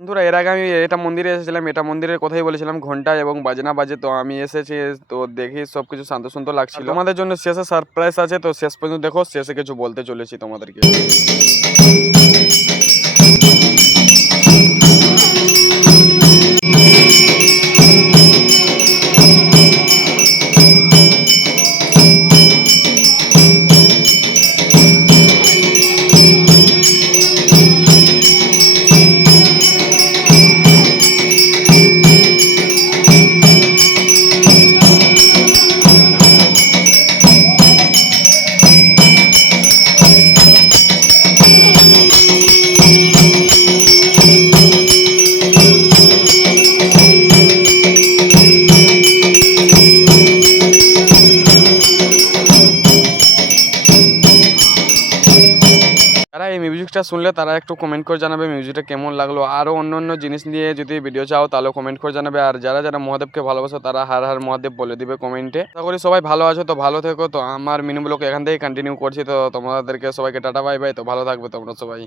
বন্ধুরা এর আগে আমি এটা মন্দিরে এসেছিলাম, এটা মন্দিরের কথাই বলেছিলাম, ঘন্টা এবং বাজনা বাজে, তো আমি এসেছি, তো দেখি সবকিছু শান্ত সুন্দর লাগছিল। তোমাদের জন্য শেষে সারপ্রাইজ আছে, তো শেষ পর্যন্ত দেখো, শেষে কিছু বলতে চলেছি তোমাদেরকে। যারা এই মিউজিকটা শুনলে তারা একটু কমেন্ট করে জানাবে মিউজিকটা কেমন লাগলো। আরও অন্য অন্য জিনিস নিয়ে যদি ভিডিও চাও তাহলে কমেন্ট করে জানাবে। আর যারা যারা মহাদেবকে ভালোবাসো তারা হার হার মহাদেব বলে দিবে কমেন্টে। আশা করি সবাই ভালো আছো, তো ভালো থেকো। তো আমার মিনি ব্লগ এখান থেকেই কন্টিনিউ করছি, তো তোমাদেরকে সবাইকে টাটা বাই বাই, তো ভালো থাকবে তোমরা সবাই।